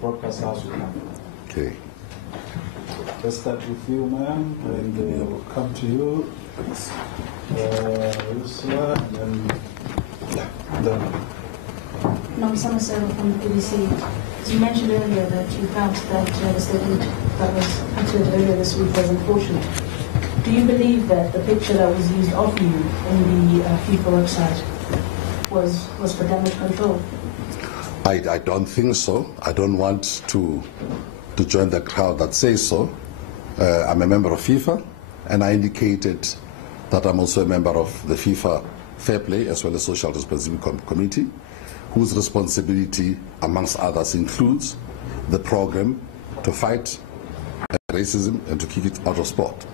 broadcast house will come. Okay. Let's start with you, ma'am, and we'll come to you. Yusra, and then. I'm Somerset from the BBC. As you mentioned earlier that you felt that the statement that was uttered earlier this week was unfortunate. Do you believe that the picture that was used of you in the FIFA website was for damage control? I don't think so. I don't want to join the crowd that says so. I'm a member of FIFA, and I indicated that I'm also a member of the FIFA Fair Play as well as Social Responsibility Committee, whose responsibility, amongst others, includes the program to fight racism and to kick it out of sport.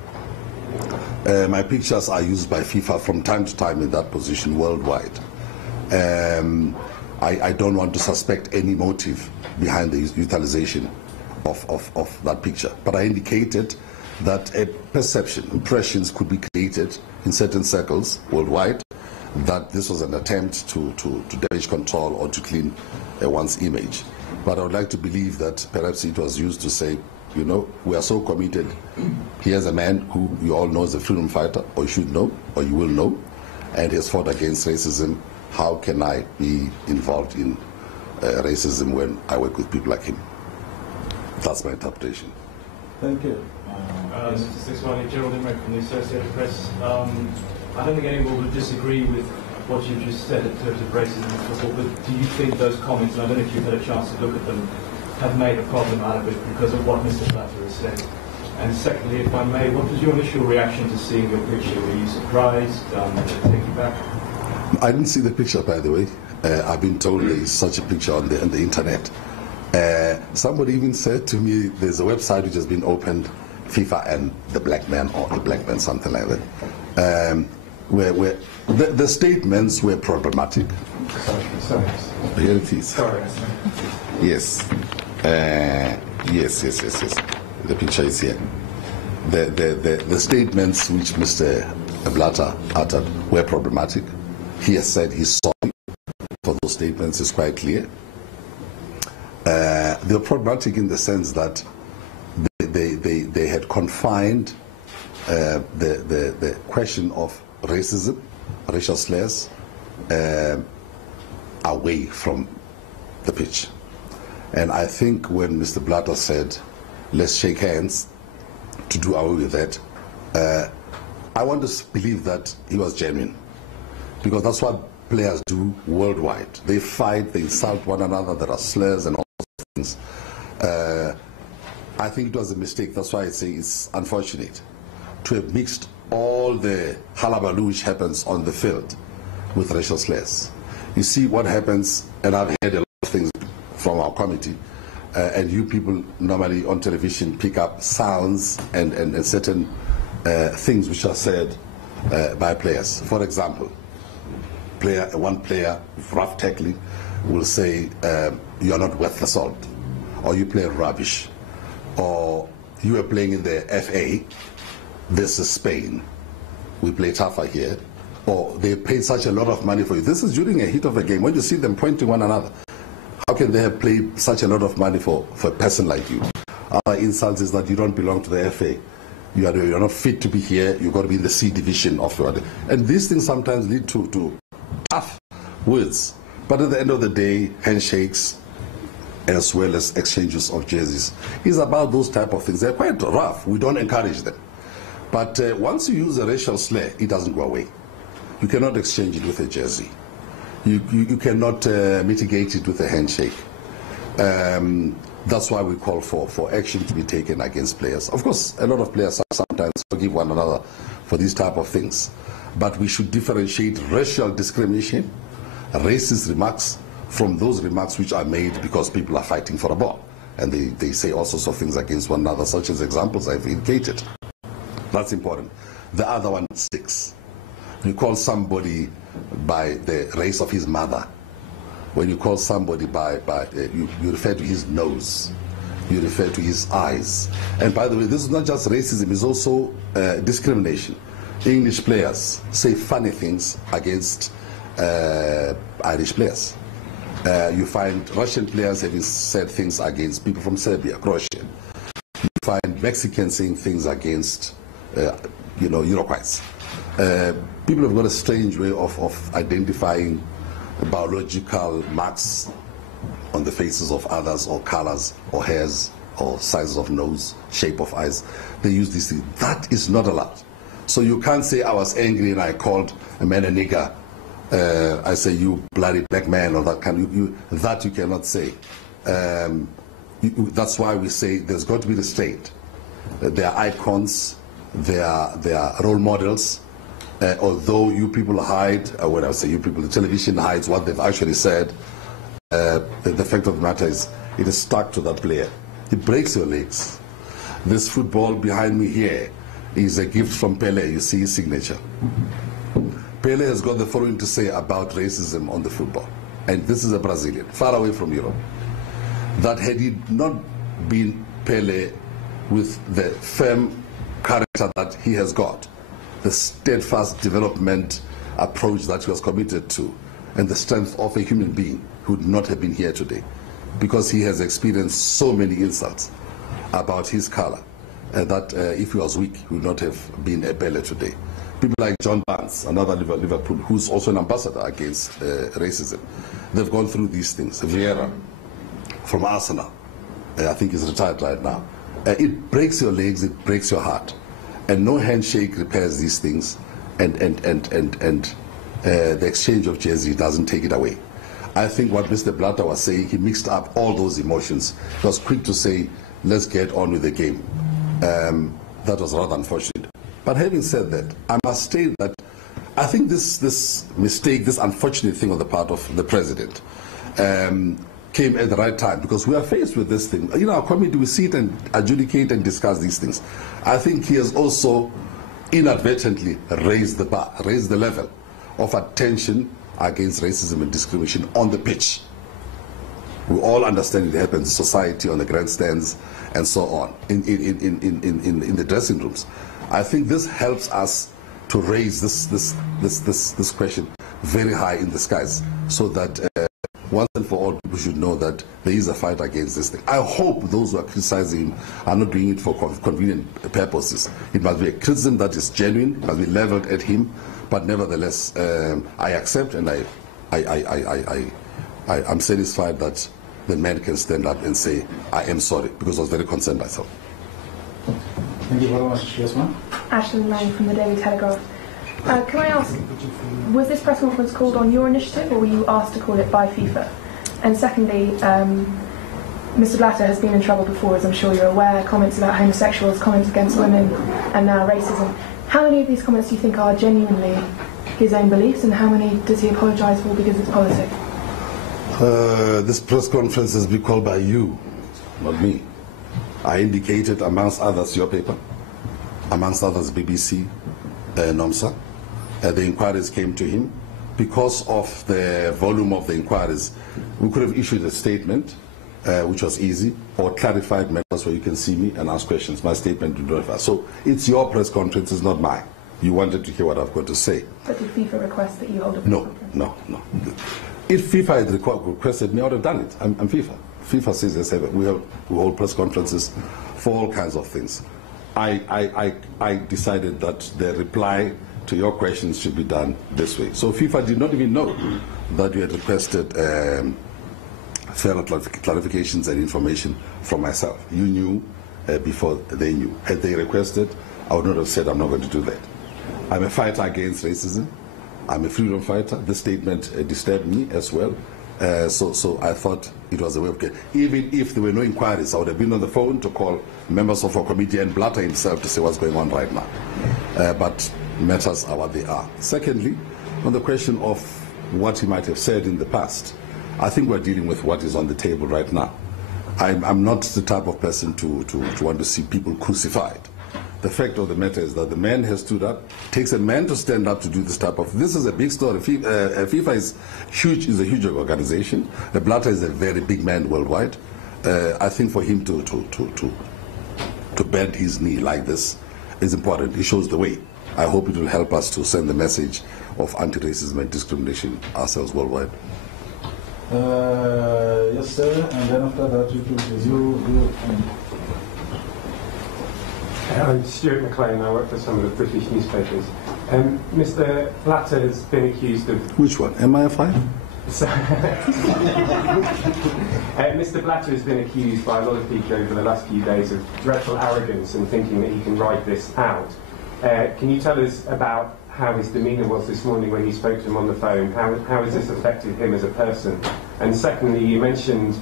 My pictures are used by FIFA from time to time in that position worldwide. I don't want to suspect any motive behind the utilization of that picture. But I indicated that a perception, impressions could be created in certain circles worldwide that this was an attempt to damage control or to clean one's image. But I would like to believe that perhaps it was used to say, you know, we are so committed. Here's a man who you all know is a freedom fighter, or you should know, or you will know, and he has fought against racism. How can I be involved in racism when I work with people like him? That's my interpretation. Thank you. Mr. Sixwani, Gerald Imrick from the Associated Press. I don't think anyone would disagree with what you've just said in terms of racism in football, but do you think those comments, and I don't know if you've had a chance to look at them, have made a problem out of it because of what Mr. Blatter has said? And secondly, if I may, what was your initial reaction to seeing your picture? Were you surprised? Did it take you back? I didn't see the picture, by the way. I've been told there is such a picture on the internet. Somebody even said to me, there's a website which has been opened, FIFA and the Black Man, or a Black Man, something like that. Where the statements were problematic. Sorry. Here it is. Sorry. Yes. Yes. The picture is here. The statements which Mr. Blatter uttered were problematic. He has said he's sorry for those statements. It's quite clear. They're problematic in the sense that they had confined the question of racism, racial slurs, away from the pitch. And I think when Mr. Blatter said, let's shake hands to do away with that, I want to believe that he was genuine, because that's what players do worldwide. They fight, they insult one another, there are slurs and all those things. I think it was a mistake. That's why I say it's unfortunate to have mixed all the hullabaloo which happens on the field with racial slurs. You see what happens, and I've heard a lot of things from our committee, and you people normally on television pick up sounds and certain things which are said by players. For example, one player, rough tackling, will say, you are not worth the salt, or you play rubbish, or you are playing in the FA, this is Spain, we play tougher here, or they paid such a lot of money for you. This is during a heat of a game, when you see them pointing one another. How can they have paid such a lot of money for a person like you? Other insults is that you don't belong to the FA. You're not fit to be here, you've got to be in the C division of your... And these things sometimes lead to tough words. But at the end of the day, handshakes, as well as exchanges of jerseys, is about those type of things. They're quite rough. We don't encourage them. But once you use a racial slur, it doesn't go away. You cannot exchange it with a jersey. You cannot mitigate it with a handshake. That's why we call for action to be taken against players. Of course, a lot of players sometimes forgive one another for these type of things. But we should differentiate racial discrimination, racist remarks, from those remarks which are made because people are fighting for a ball. And they say all sorts of things against one another, such as examples I've indicated. That's important. The other one sticks. You call somebody by the race of his mother. When you call somebody you refer to his nose. You refer to his eyes. And by the way, this is not just racism, it's also discrimination. English players say funny things against Irish players. You find Russian players having said things against people from Serbia, Croatia. You find Mexicans saying things against, Uruguays. People have got a strange way of identifying biological marks on the faces of others, or colors, or hairs, or sizes of nose, shape of eyes. They use these things. That is not allowed. So you can't say I was angry and I called a man a nigger. I say you bloody black man, or that kind. That you cannot say. That's why we say there's got to be restraint. They are icons. They are role models. Although you people hide, when I say you people, the television hides what they've actually said. The fact of the matter is, it is stuck to that player. It breaks your legs. This football behind me here is a gift from Pele. You see his signature. Pele has got the following to say about racism on the football. And this is a Brazilian, far away from Europe. That had he not been Pele with the firm character that he has got, the steadfast development approach that he was committed to, and the strength of a human being, who would not have been here today, because he has experienced so many insults about his color, that if he was weak, he would not have been a Pele today. People like John Barnes, another Liverpool, who's also an ambassador against racism. They've gone through these things. Vieira from Arsenal, I think he's retired right now. It breaks your legs, it breaks your heart. And no handshake repairs these things, and the exchange of jersey doesn't take it away. I think what Mr. Blatter was saying, he mixed up all those emotions. He was quick to say, let's get on with the game. That was rather unfortunate. But having said that, I must state that I think this mistake, this unfortunate thing on the part of the president, came at the right time, because we are faced with this thing. In our committee, we sit and adjudicate and discuss these things. I think he has also inadvertently raised the bar, raised the level of attention against racism and discrimination on the pitch. We all understand it happens in society, on the grandstands, and so on, in the dressing rooms. I think this helps us to raise this question very high in the skies, so that once and for all, people should know that there is a fight against this thing. I hope those who are criticizing him are not doing it for convenient purposes. It must be a criticism that is genuine, it must be leveled at him, but nevertheless, I accept, and I'm satisfied that the man can stand up and say, I am sorry, because I was very concerned myself. Thank you very much. Yes, ma'am? Ashley Lang from the Daily Telegraph. Can I ask, was this press conference called on your initiative, or were you asked to call it by FIFA? And secondly, Mr. Blatter has been in trouble before, as I'm sure you're aware, comments about homosexuals, comments against women, and now racism. How many of these comments do you think are genuinely his own beliefs, and how many does he apologise for because it's politics? This press conference has been called by you, not me. I indicated, amongst others, your paper, amongst others, BBC, NOMSA. The inquiries came to him. Because of the volume of the inquiries, we could have issued a statement, which was easy, or clarified matters where you can see me and ask questions. My statement would not. So it's your press conference, it's not mine. You wanted to hear what I've got to say. But did FIFA request that you hold a press conference? No. If FIFA had requested me, I would have done it. I'm FIFA. FIFA says yes, we hold press conferences for all kinds of things. I decided that the reply to your questions should be done this way. So FIFA did not even know that you had requested further clarifications and information from myself. You knew before they knew. Had they requested, I would not have said I'm not going to do that. I'm a fighter against racism. I'm a freedom fighter. This statement disturbed me as well. So I thought it was a way of getting. Even if there were no inquiries, I would have been on the phone to call members of our committee and Blatter himself to say what's going on right now. But matters are what they are. Secondly, on the question of what he might have said in the past, I think we're dealing with what is on the table right now. I'm not the type of person to want to see people crucified. The fact of the matter is that the man has stood up. It takes a man to stand up to do this type of. This is a big story. FIFA is huge. Is a huge organization. Blatter is a very big man worldwide. I think for him to bend his knee like this is important. It shows the way. I hope it will help us to send the message of anti-racism and discrimination ourselves worldwide. Yes, sir. And then after that, I'm Stuart McLean. I work for some of the British newspapers. Mr. Blatter has been accused of... Which one? MI5? Mr. Blatter has been accused by a lot of people over the last few days of dreadful arrogance and thinking that he can ride this out. Can you tell us about how his demeanour was this morning when you spoke to him on the phone? How has this affected him as a person? And secondly, you mentioned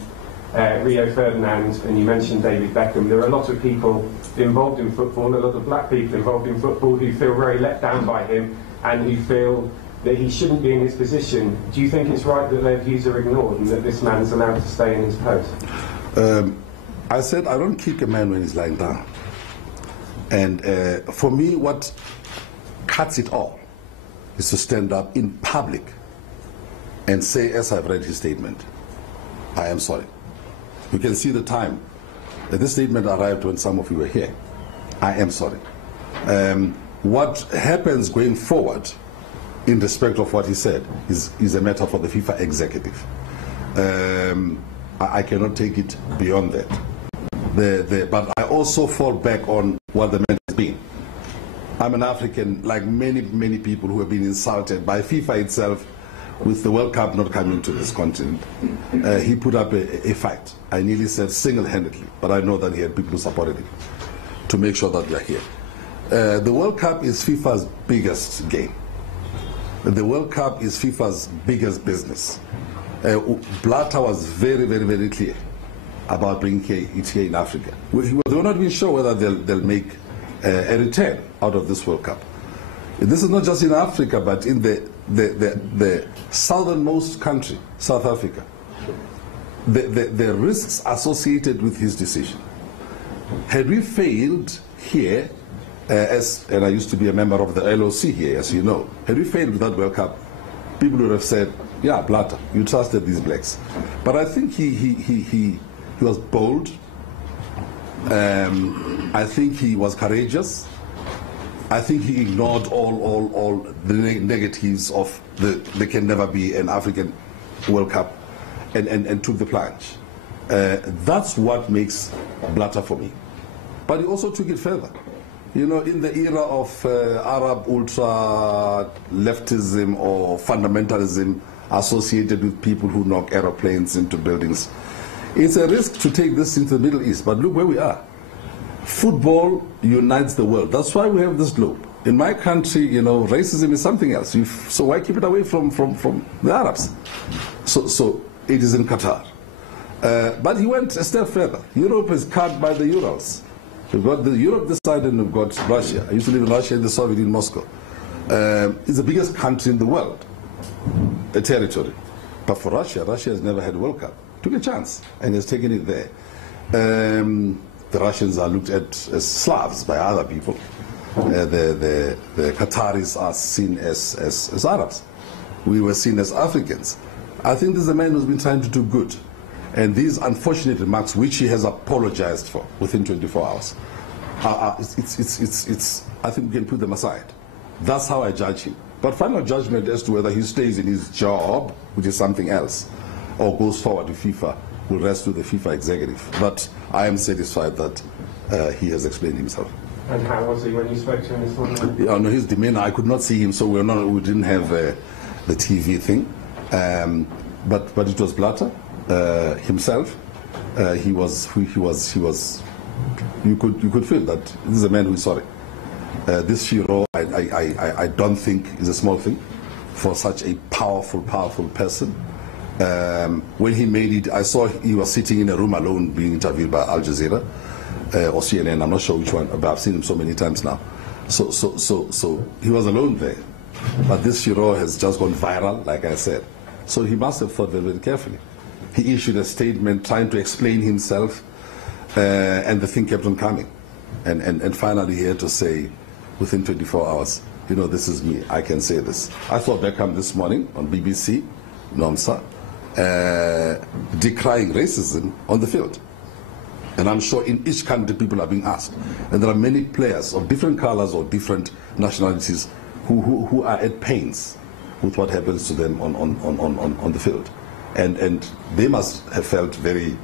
Rio Ferdinand and you mentioned David Beckham. There are a lot of people involved in football, a lot of black people involved in football who feel very let down by him and who feel that he shouldn't be in his position. Do you think it's right that their views are ignored and that this man's allowed to stay in his post? I said I don't kick a man when he's lying down. And for me, what cuts it all is to stand up in public and say, as I've read his statement, I am sorry. You can see the time that this statement arrived when some of you were here. I am sorry. What happens going forward in respect of what he said is a matter for the FIFA executive. I cannot take it beyond that. But I also fall back on what the man has been. I'm an African, like many people who have been insulted by FIFA itself with the World Cup not coming to this continent. He put up a fight. I nearly said single-handedly, but I know that he had people who supported him to make sure that we are here. The World Cup is FIFA's biggest game. The World Cup is FIFA's biggest business. Blatter was very clear about bringing it here in Africa. They were not even sure whether they'll make a return out of this World Cup. This is not just in Africa, but in the southernmost country, South Africa. The risks associated with his decision. Had we failed here, and I used to be a member of the LOC here, as you know, had we failed with that World Cup, people would have said, yeah, Blatter, you trusted these blacks. But I think he was bold. I think he was courageous. I think he ignored all the negatives of there can never be an African World Cup and took the plunge. That's what makes Blatter for me. But he also took it further. You know, in the era of Arab ultra-leftism or fundamentalism associated with people who knock aeroplanes into buildings, it's a risk to take this into the Middle East. But look where we are. Football unites the world. That's why we have this globe. In my country, you know, racism is something else. So why keep it away from the Arabs? So it is in Qatar. But he went a step further. Europe is cut by the Urals. We've got Europe this side and we've got Russia. I used to live in Russia, in the Soviet in Moscow. It's the biggest country in the world, a territory. But for Russia has never had a World Cup. Took a chance and has taken it there. The Russians are looked at as Slavs by other people. The Qataris are seen as Arabs. We were seen as Africans. I think this is a man who's been trying to do good. And these unfortunate remarks, which he has apologized for within 24 hours, I think we can put them aside. That's how I judge him. But final judgment as to whether he stays in his job, which is something else, or goes forward to FIFA, will rest with the FIFA executive. But I am satisfied that he has explained himself. And how was he when you spoke to him this morning? Yeah, no, his demeanor, I could not see him, so we didn't have the TV thing. But it was Blatter himself. He was. You could feel that this is a man who is sorry. This Shiro, I don't think is a small thing for such a powerful person. When he made it, I saw he was sitting in a room alone being interviewed by Al Jazeera or CNN. I'm not sure which one, but I've seen him so many times now. So he was alone there. But this Shiro has just gone viral, like I said. So he must have thought very carefully. He issued a statement trying to explain himself, and the thing kept on coming. And finally he had to say, within 24 hours, you know, this is me, I can say this. I saw Beckham this morning on BBC, Nomsa, decrying racism on the field. And I'm sure in each country people are being asked. And there are many players of different colors or different nationalities who are at pains with what happens to them on the field. and they must have felt very